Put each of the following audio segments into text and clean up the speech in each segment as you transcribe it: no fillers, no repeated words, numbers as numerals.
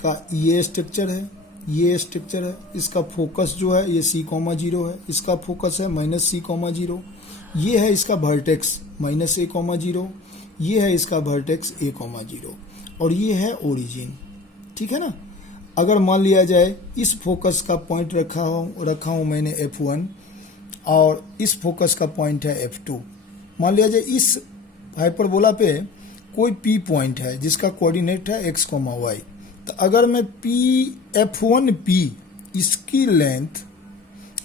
का ये स्ट्रक्चर है, ये स्ट्रक्चर है, इसका फोकस जो है ये C,0 है, इसका फोकस है -C,0, ये है इसका वर्टेक्स -A,0, ये है इसका वर्टेक्स A,0 और ये है ओरिजिन। ठीक है ना। अगर मान लिया जाए इस फोकस का पॉइंट रखा हूं मैंने F1 और इस फोकस का पॉइंट है F2। मान लिया जाए इस हाइपरबोला पे कोई P पॉइंट है जिसका कोऑर्डिनेट है x, y। तो अगर मैं F1P इसकी लेंथ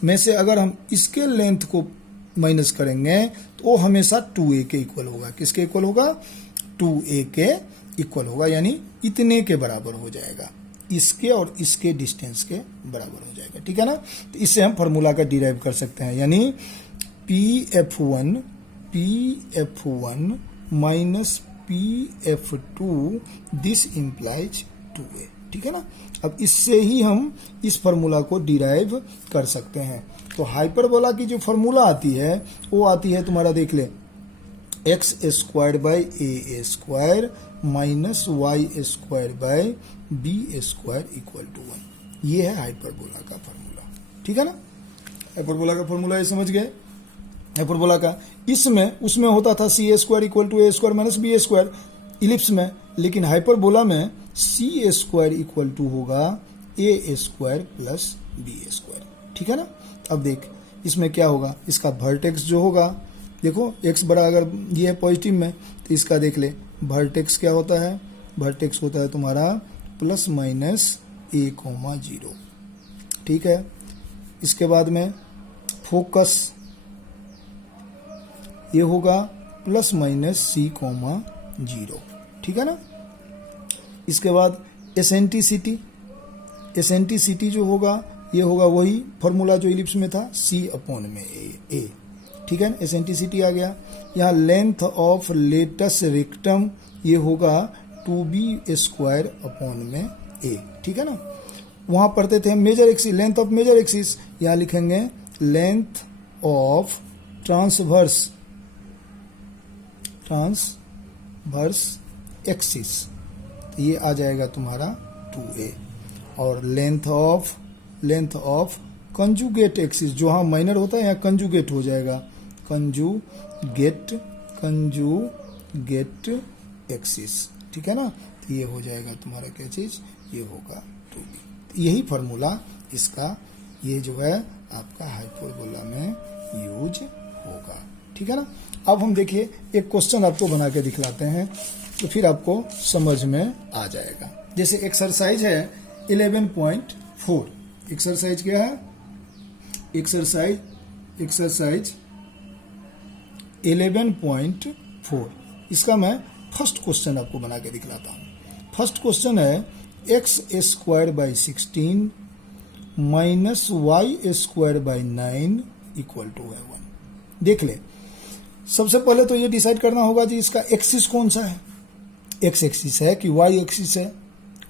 में से अगर हम इसके लेंथ को माइनस करेंगे तो वो हमेशा 2a के इक्वल होगा। किसके इक्वल होगा? 2a के इक्वल होगा, यानी इतने के बराबर हो जाएगा, इसके और इसके डिस्टेंस के बराबर हो जाएगा। ठीक है ना। तो इससे हम फार्मूला का डिराइव कर सकते हैं, यानी Pf1 minus Pf2 this implies 2a। ठीक है ना। अब इससे ही हम इस फार्मूला को डिराइव कर सकते हैं। तो हाइपरबोला की जो फार्मूला आती है वो आती है तुम्हारा, देख ले, x² by a² minus y² by b² equal to 1। ये है हाइपरबोला का फार्मूला। ठीक है ना। हाइपरबोला का फार्मूला ये समझ गए। हाइपरबोला का इसमें उसमें होता था c² equal to a² minus b² ellipse में, लेकिन हाइपरबोला में c² इक्वल टू होगा a² प्लस b²। ठीक है ना। अब देख इसमें क्या होगा, इसका वर्टेक्स जो होगा, देखो x बड़ा अगर ये है पॉजिटिव में तो इसका देख ले वर्टेक्स क्या होता है, वर्टेक्स होता है तुम्हारा प्लस माइनस a,0। ठीक है। इसके बाद में फोकस ये होगा प्लस माइनस C,0। ठीक है ना। इसके बाद एसेंट्रिसिटी जो होगा ये होगा वही फॉर्मूला जो इलिप्स में था, C/a। ठीक है ना। एसेंट्रिसिटी आ गया। यहाँ लेंथ ऑफ लेटस रेक्टम ये होगा 2b² ठीक है ना। वहां पढ़ते थे major axis, length of major axis, यहाँ लिखेंगे लेंथ ऑफ ट्रांसवर्स एक्सिस, तो ये आ जाएगा तुम्हारा 2a। और लेंथ ऑफ कंजुगेट एक्सिस, जो हाँ माइनर होता है यहाँ कंजुगेट हो जाएगा, कंजुगेट एक्सिस। ठीक है ना। तो ये हो जाएगा तुम्हारा क्या चीज, ये होगा 2b। तो यही फार्मूला इसका ये जो है आपका हाइपरबोला में यूज होगा। ठीक है ना। अब हम देखिए एक क्वेश्चन आपको बना के दिखलाते हैं तो फिर आपको समझ में आ जाएगा। जैसे एक्सरसाइज है 11.4। एक्सरसाइज क्या है? एक्सरसाइज 11.4। इसका मैं फर्स्ट क्वेश्चन आपको बना के दिखलाता हूँ। फर्स्ट क्वेश्चन है x² by 16 minus y² by 9 equal to 1। देख ले, सबसे पहले तो ये डिसाइड करना होगा जी इसका एक्सिस कौन सा है, x एक्सिस है कि y एक्सिस है।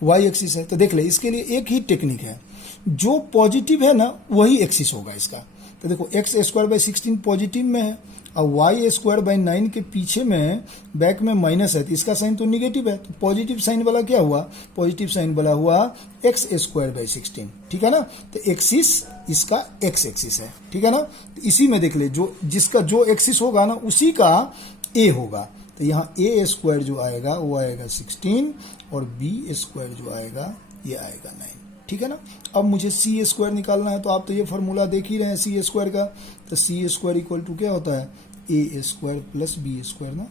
y एक्सिस है तो देख ले, इसके लिए एक ही टेक्निक है, जो पॉजिटिव है ना वही एक्सिस होगा इसका। तो देखो x² बाई 16 पॉजिटिव में है और y² बाई 9 के पीछे में बैक में माइनस है तो इसका साइन तो निगेटिव है, तो पॉजिटिव साइन वाला क्या हुआ, पॉजिटिव साइन वाला हुआ x² बाई 16। ठीक है ना। तो एक्सिस इसका x एक्सिस है। ठीक है ना। तो इसी में देख ले, जो जिसका जो एक्सिस होगा ना उसी का a होगा। तो यहाँ a² जो आएगा वो आएगा 16 और b² जो आएगा ये आएगा 9। ठीक है ना। अब मुझे c² निकालना है, तो आप तो ये फार्मूला देख ही रहे हैं c² का। तो c² इक्वल टू क्या होता है, a² प्लस b² ना।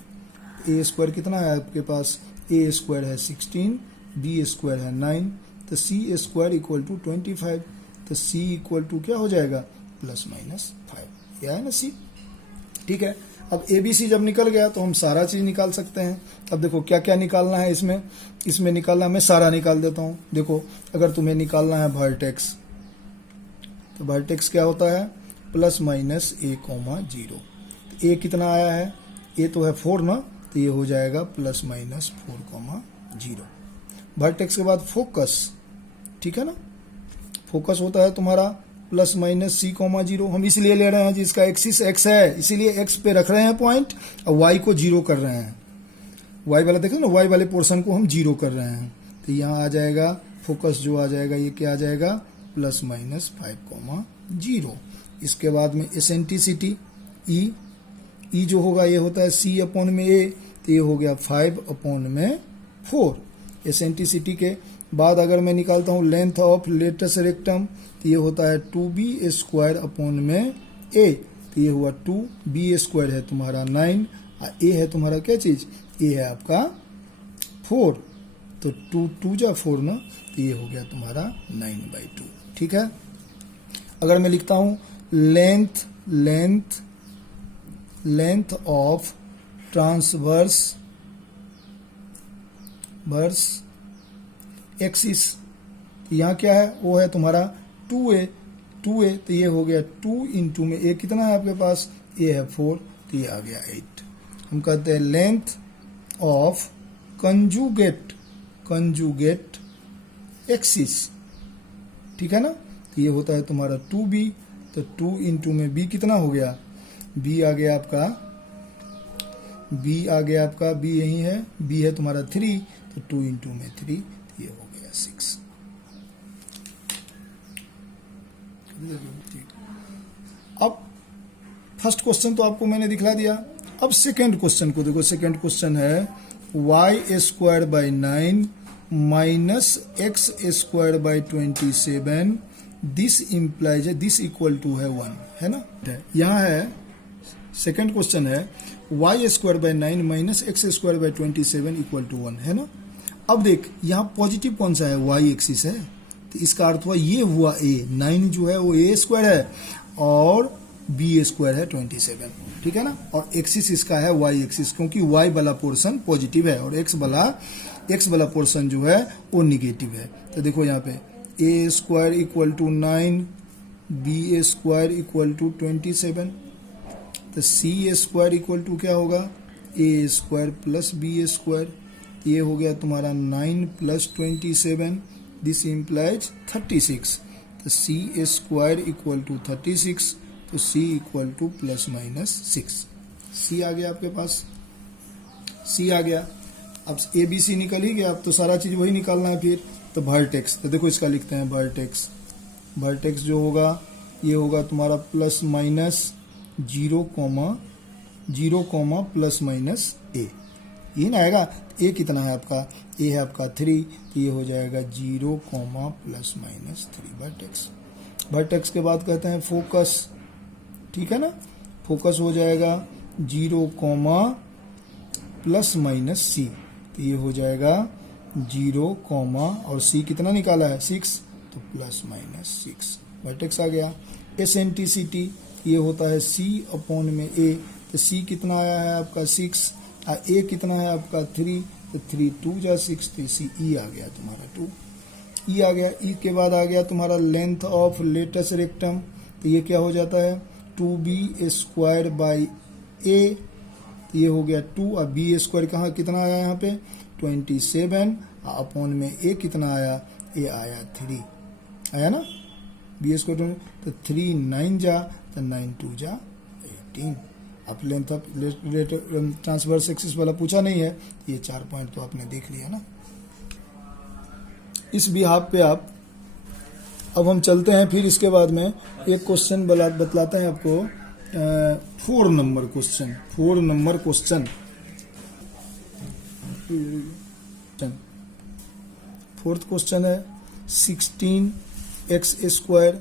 a² कितना है आपके पास, a² है 16, b² है 9, तो c² इक्वल टू 25। तो c इक्वल टू क्या हो जाएगा, प्लस माइनस 5। यह है ना c। ठीक है। अब ABC जब निकल गया तो हम सारा चीज निकाल सकते हैं। अब देखो क्या क्या निकालना है इसमें निकालना, मैं सारा निकाल देता हूं। देखो अगर तुम्हें निकालना है वर्टेक्स, तो वर्टेक्स क्या होता है, प्लस माइनस a,0। तो a कितना आया है, a तो है 4 ना, तो ये हो जाएगा प्लस माइनस 4,0। वर्टेक्स के बाद फोकस। ठीक है ना। फोकस होता है तुम्हारा प्लस माइनस C,0। हम इसलिए ले रहे हैं जिसका एक्सिस x है, इसीलिए x पे रख रहे हैं पॉइंट और y को 0 कर रहे हैं। y वाला देखो ना, y वाले पोर्शन को हम 0 कर रहे हैं। तो यहाँ आ जाएगा फोकस जो आ जाएगा ये क्या आ जाएगा, प्लस माइनस 5,0। इसके बाद में एसेंट्रिसिटी ई जो होगा ये होता है सी अपॉन में ए, तो ये हो गया 5/4। एसेंट्रिसिटी के बाद अगर मैं निकालता हूँ लेंथ ऑफ लेटस रेक्टम, तो ये होता है 2b² अपॉन में ए, तो ये हुआ 2b² है तुम्हारा 9, ए है तुम्हारा क्या चीज, ए है आपका 4, तो 2 जा 4 ना, तो ये हो गया तुम्हारा 9/2। ठीक है। अगर मैं लिखता हूं लेंथ ऑफ ट्रांसवर्स एक्सिस, यहाँ क्या है, वो है तुम्हारा 2a, तो ये हो गया 2 इंटू में ए कितना है आपके पास, ए है 4, तो ये आ गया 8। हम कहते हैं लेंथ ऑफ कंजुगेट एक्सिस, ठीक है ना, तो ये होता है तुम्हारा 2b, तो 2 इंटू में b कितना हो गया, b आ गया आपका b यही है, b है तुम्हारा 3, तो 2 इंटू में 3, तो ये हो गया 6। अब फर्स्ट क्वेश्चन तो आपको मैंने दिखला दिया। अब सेकंड क्वेश्चन को देखो। सेकंड क्वेश्चन है y² minus x² 27 this equal to है 1, है ना। यहाँ है सेकंड क्वेश्चन है y² minus x² 27 equal to 1, है ना। अब देख यहाँ पॉजिटिव कौन सा है, y एक्सिस है, तो इसका अर्थ हुआ ये हुआ a, 9 जो है वो a² है और b² है 27, ठीक है ना। और एक्सिस इसका है y एक्सिस, क्योंकि y वाला पोर्शन पॉजिटिव है और x वाला पोर्शन जो है वो निगेटिव है। तो देखो यहाँ पे a² equal to 9, b² equal to 27, तो c² इक्वल टू क्या होगा, a² प्लस b², ये हो गया तुम्हारा 9 प्लस 27, दिस इम्प्लाइज 36, तो c² इक्वल टू 36, तो c equal two plus minus 6। c आ गया आपके पास, c आ गया। अब ए बी सी निकल ही गया, अब तो सारा चीज वही निकालना है फिर। तो वर्टेक्स, तो देखो इसका लिखते हैं वर्टेक्स जो होगा ये होगा तुम्हारा प्लस माइनस 0, प्लस माइनस ए, ये ना आएगा। ए कितना है आपका, ए है आपका 3, तो ये हो जाएगा 0, प्लस माइनस 3 वर्टेक्स के बाद कहते हैं फोकस, ठीक है ना। फोकस हो जाएगा 0, प्लस माइनस सी, तो ये हो जाएगा 0, और सी कितना निकाला है 6, तो प्लस माइनस 6 वर्टेक्स आ गया। एसेंट्रिसिटी ये होता है c अपॉन में a, तो c कितना आया है आपका 6, a कितना है आपका 3, तो 3 2 जा 6, तो सी ई आ गया तुम्हारा 2, ई आ गया। ई के बाद आ गया तुम्हारा लेंथ ऑफ लेटस रेक्टम, तो ये क्या हो जाता है 2b² बाई a, तो ये हो गया 2, और b² कहाँ कितना आया यहाँ पे 27, अपॉन में a कितना आया, a आया 3 आया ना, b², तो 3 9 जा, तो 9 2 जा 18। अब लेंथ ऑफ ट्रांसवर्स एक्सिस वाला पूछा नहीं है, ये 4 पॉइंट तो आपने देख लिया ना। इस बिहाफ पे आप, अब हम चलते हैं फिर इसके बाद में एक क्वेश्चन बतलाते हैं आपको, 4 नंबर क्वेश्चन। फोर्थ क्वेश्चन है 16x²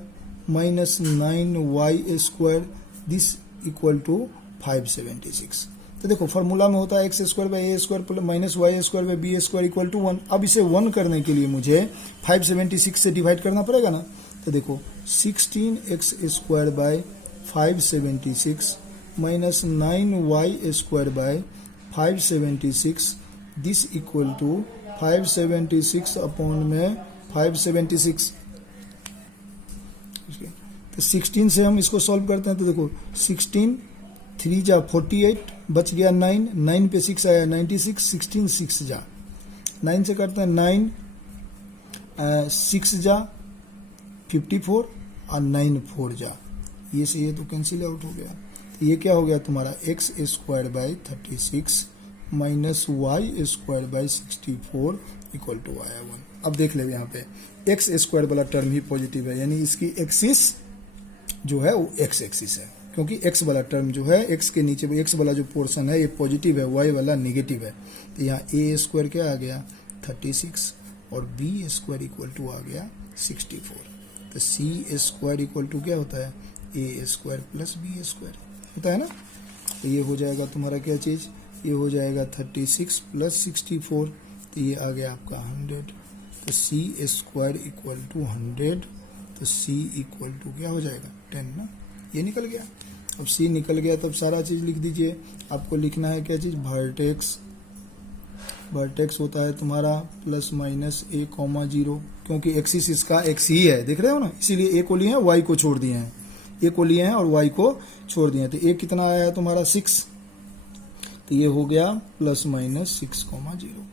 minus 9y² this equal to 576। तो देखो फॉर्मूला में होता है x² by a² minus y² by b² equal to 1। अब इसे 1 करने के लिए मुझे 576 से डिवाइड करना पड़ेगा ना। तो देखो 16x² by 576 minus 9y² by 576 this equal to 576 upon में 576। तो 16 से हम इसको सॉल्व करते हैं, तो देखो 16 3 जा 48, बच गया 9, 9 पे 6 आया 96, 16 6 जा 9 से करते हैं 9 6 जा 54 और 9 4 जा, ये से ये तो कैंसिल आउट हो गया। तो ये क्या हो गया तुम्हारा x² by 36 minus y² by 64 equal to आया 1। अब देख ले यहाँ पे एक्स स्क्वायर वाला टर्म ही पॉजिटिव है, यानी इसकी एक्सिस जो है वो एक्स एक्सिस है, क्योंकि एक्स वाला टर्म जो है एक्स के नीचे एक्स वाला जो पोर्शन है ये पॉजिटिव है, वाई वाला नेगेटिव है। तो यहाँ ए स्क्वायर क्या आ गया 36 और बी स्क्वायर इक्वल टू आ गया 64। तो सी स्क्वायर इक्वल टू क्या होता है ए स्क्वायर प्लस बी स्क्वायर होता है ना। तो ये हो जाएगा तुम्हारा क्या चीज़, ये हो जाएगा 36 प्लस 64, तो ये आ गया आपका 100। तो सी स्क्वायर इक्वल टू 100, तो सी इक्वल टू क्या हो जाएगा 10 ना, ये निकल गया। अब सी निकल गया तो अब सारा चीज़ लिख दीजिए। आपको लिखना है क्या चीज़, वर्टेक्स। वर्टेक्स होता है तुम्हारा प्लस माइनस ए कॉमा 0, क्योंकि एक्सिस इसका एक्स ही है, देख रहे हो ना, इसीलिए ए को लिए हैं वाई को छोड़ दिए हैं, ए को लिए हैं और वाई को छोड़ दिए हैं। तो ए कितना आया है तुम्हारा 6, तो ये हो गया प्लस माइनस 6 कॉमा 0।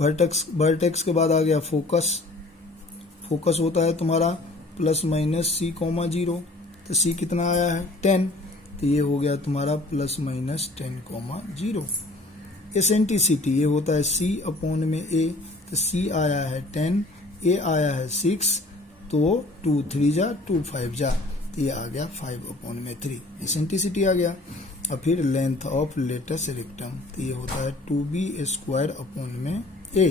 वर्टेक्स के बाद आ गया फोकस। फोकस होता है तुम्हारा प्लस माइनस सी कॉमा 0, तो सी कितना आया है 10, तो ये हो गया तुम्हारा प्लस माइनस 10 कॉमा 0। एसेंट्रिसिटी ये होता है सी अपॉन में ए, तो सी आया है 10, ए आया है 6, तो 2 3 जा 2 5 जा, तो ये आ गया 5 अपॉन में 3, एसेंट्रिसिटी आ गया। और फिर लेंथ ऑफ लेटस रेक्टम, तो ये होता है 2b स्क्वायर अपॉन में ए,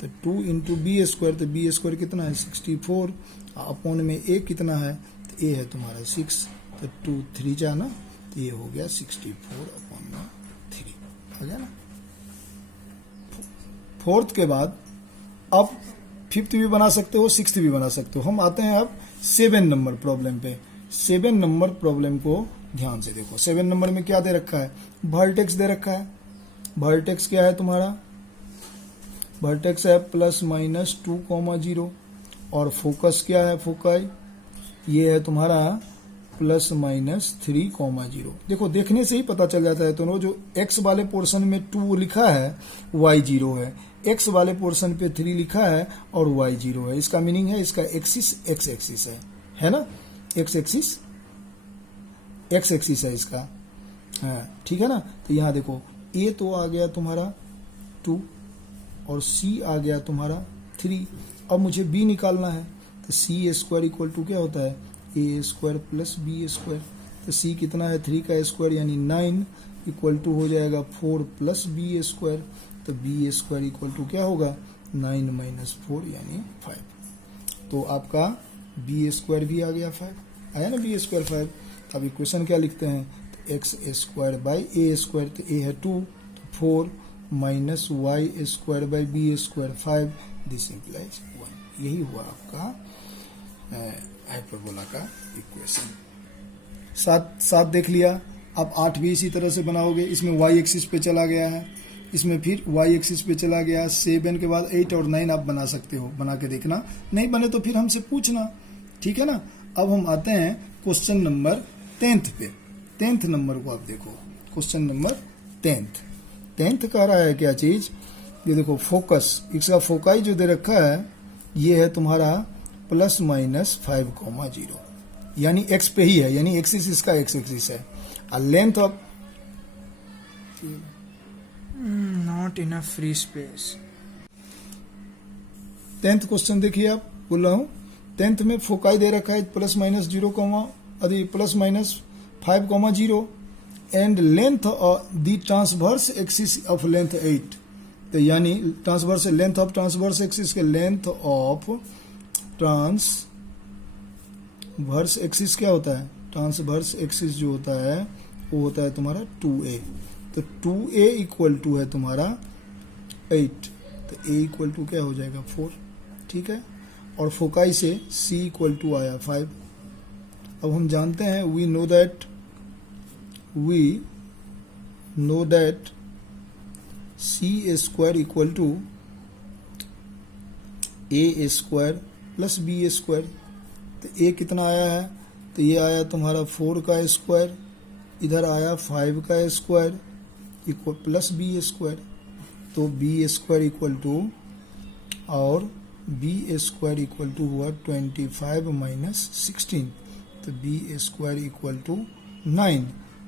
तो 2 इंटू बी स्क्वायर, तो बी स्क्वायर कितना है 64, अपॉन में ए कितना है, तो ए है तुम्हारा 6, तो 2 3 जा ना, तो ये हो गया 64 अपॉन में 3 आ गया ना। फोर्थ के बाद अब फिफ्थ भी बना सकते हो, सिक्स्थ भी बना सकते हो। हम आते हैं अब 7 नंबर प्रॉब्लम पे। 7 नंबर प्रॉब्लम को ध्यान से देखो। 7 नंबर में क्या दे रखा है, वर्टेक्स दे रखा है। वर्टेक्स क्या है तुम्हारा, वर्टेक्स है प्लस माइनस 2 कॉमा 0, और फोकस क्या है, फोकाई ये है तुम्हारा प्लस माइनस 3 कॉमा 0। देखो देखने से ही पता चल जाता है, तो जो एक्स वाले पोर्शन में 2 लिखा है वाई 0 है, एक्स वाले पोर्शन पे 3 लिखा है और वाई 0 है। इसका मीनिंग है इसका एक्सिस एक्स एक्सिस है ना, एक्स एक्सिस एक्स एक्सिस है इसका, ठीक है ना। तो यहाँ देखो ए तो आ गया तुम्हारा 2 और सी आ गया तुम्हारा 3। अब मुझे बी निकालना है, तो सी स्क्वायर इक्वल टू क्या होता है ए स्क्वायर प्लस बी स्क्वायर। तो सी कितना है 3 का स्क्वायर यानी 9 इक्वल टू हो जाएगा 4 प्लस बी स्क्वायर। तो बी स्क्वायर इक्वल टू क्या होगा 9 माइनस 4 यानी 5। तो आपका बी स्क्वायर भी आ गया 5, आया ना बी स्क्वायर 5। अब इक्वेशन क्या लिखते हैं, तो x square by a square, तो ए है 2 तो 4 minus y square by b square 5, this implies 1। यही हुआ आपका हाइपरबोला का इक्वेशन। 7 देख लिया। अब 8 भी इसी तरह से बनाओगे। इसमें वाई एक्सिस पे चला गया है, इसमें फिर वाई एक्सिस पे चला गया। 7 के बाद 8 और 9 आप बना सकते हो, बना के देखना। नहीं बने तो फिर हमसे पूछना, ठीक है ना। अब हम आते हैं क्वेश्चन नंबर 10th पे। 10th नंबर को आप देखो, क्वेश्चन नंबर 10th कह रहा है क्या चीज, ये देखो फोकस, इसका फोकाई जो दे रखा है ये है तुम्हारा प्लस माइनस 5 कॉमा 0, यानी एक्स पे ही है, यानी एक्सिस इसका एक्स एक्सिस है। और length of not enough free space. 10th question देखिए, आप बोल रहा हूं 10th में फोकाई दे रखा है plus minus 0 comma plus minus 5 comma 0 and length the transverse axis of length 8। तो यानी transverse length of transverse axis के लेंथ ऑफ ट्रांसवर्स एक्सिस क्या होता है, ट्रांसवर्स एक्सिस जो होता है वो होता है तुम्हारा 2a। तो 2a इक्वल टू है तुम्हारा 8, तो a इक्वल टू क्या हो जाएगा 4, ठीक है। और फोकाई से c इक्वल टू आया 5। अब हम जानते हैं we know that c square equal to a square plus b square. तो a कितना आया है, तो ये आया तुम्हारा 4 का स्क्वायर, इधर आया 5 का square equal plus b square. तो बी स्क्वायर इक्वल टू, और बी स्क्वायर इक्वल टू हुआ 25 माइनस 16, तो बी स्क्वायर इक्वल टू 9,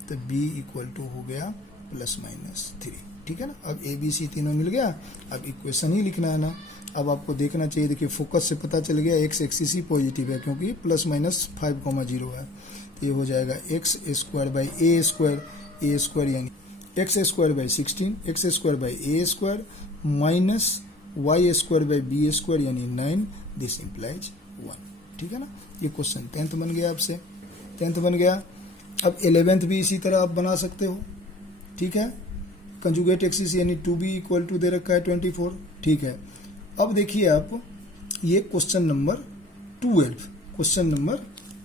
तो बी इक्वल टू हो गया प्लस माइनस 3। ठीक है ना। अब ए बी सी तीनों मिल गया, अब इक्वेशन ही लिखना है ना। अब आपको देखना चाहिए, देखिए फोकस से पता चल गया एक्स एक्सिस ही पॉजिटिव है क्योंकि ±5,0 है। तो ये हो जाएगा x square by a square यानी x square by 16, x square by a square minus y square by b square यानी 9, दिस इम्प्लाइज 1, ठीक है ना। ये क्वेश्चन 10th बन गया आपसे, 10th बन गया। अब 11th भी इसी तरह आप बना सकते हो, ठीक है। कंजुगेट एक्सिस यानी 2b इक्वल टू दे रखा है 24, ठीक है। अब देखिए आप, ये क्वेश्चन नंबर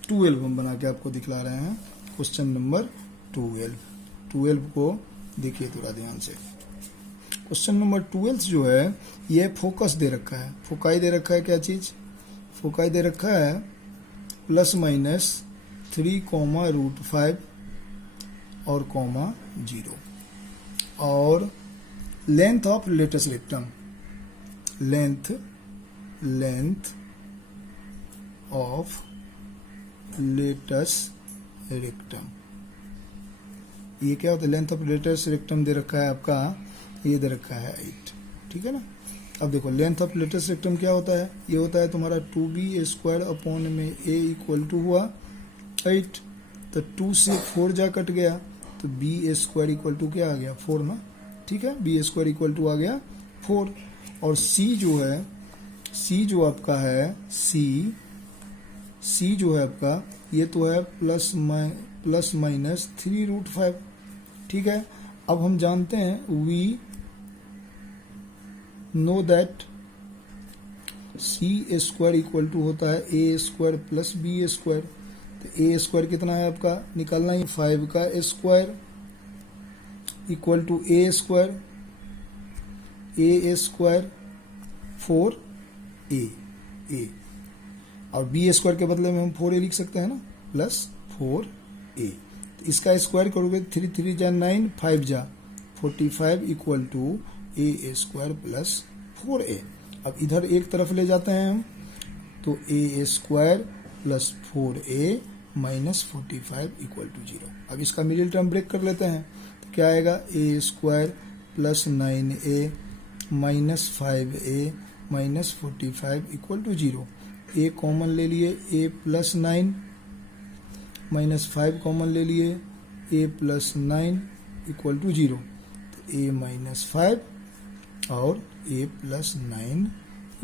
12 हम बना के आपको दिखला रहे हैं। क्वेश्चन नंबर 12 को देखिए थोड़ा ध्यान से। क्वेश्चन नंबर 12 जो है ये फोकस दे रखा है, फोकाई दे रखा है, क्या चीज फोकाई दे रखा है ±3,√5 और (0) और length of latus rectum, length of latus rectum, ये क्या होता है, लेंथ ऑफ लेटस रेक्टम दे रखा है आपका, ये दे रखा है 8, ठीक है ना। अब देखो लेंथ ऑफ लेटस रेक्टम क्या होता है, ये होता है तुम्हारा 2b² अपॉन में a इक्वल टू हुआ 8, तो 2 से 4 जा कट गया तो b² इक्वल टू क्या आ गया 4 ना, ठीक है। b² इक्वल टू आ गया 4। और c जो है, c जो आपका है, c जो है आपका, ये तो है ±3√5, ठीक है। अब हम जानते हैं, we know that c² equal to होता है a² प्लस b²। तो a² कितना है आपका निकालना ही, 5 का square equal to a² 4a और b² के बदले में हम 4a लिख सकते हैं ना, प्लस 4a। तो इसका स्क्वायर करोगे 3 3 जा 9, 5 जा 45 equal to a² plus 4a। अब इधर एक तरफ ले जाते हैं हम, तो a² plus 4a minus 45 equal to 0। अब इसका मिडिल टर्म ब्रेक कर लेते हैं, तो क्या आएगा, a² plus 9a minus 5a minus 45 equal to 0। a common ले लिए, a प्लस 9 माइनस 5 कॉमन ले लिए, a प्लस 9 इक्वल टू 0। तो a माइनस 5 और a प्लस 9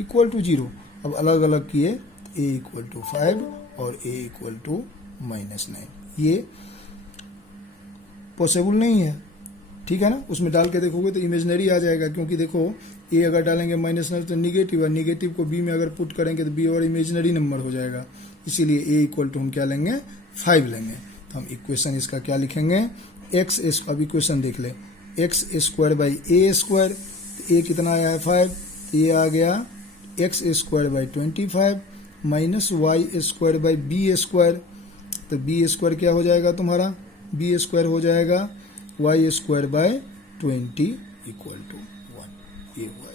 इक्वल टू 0। अब अलग अलग किए, a इक्वल टू 5 और a इक्वल टू -9, ये पॉसिबल नहीं है, ठीक है ना। उसमें डाल के देखोगे तो इमेजिनरी आ जाएगा, क्योंकि देखो a अगर डालेंगे -9 तो निगेटिव है, निगेटिव को b में अगर पुट करेंगे तो b और इमेजिनरी नंबर हो जाएगा, इसीलिए a इक्वल टू हम क्या लेंगे 5 लेंगे। तो हम इक्वेशन इसका क्या लिखेंगे, अब इक्वेशन देख ले, x² बाई a², a कितना आया है 5, तो ये आ गया x² by 25 minus y² by b², तो b² क्या हो जाएगा तुम्हारा, b² हो जाएगा y² बाय 20 इक्वल टू 1, ये हुआ।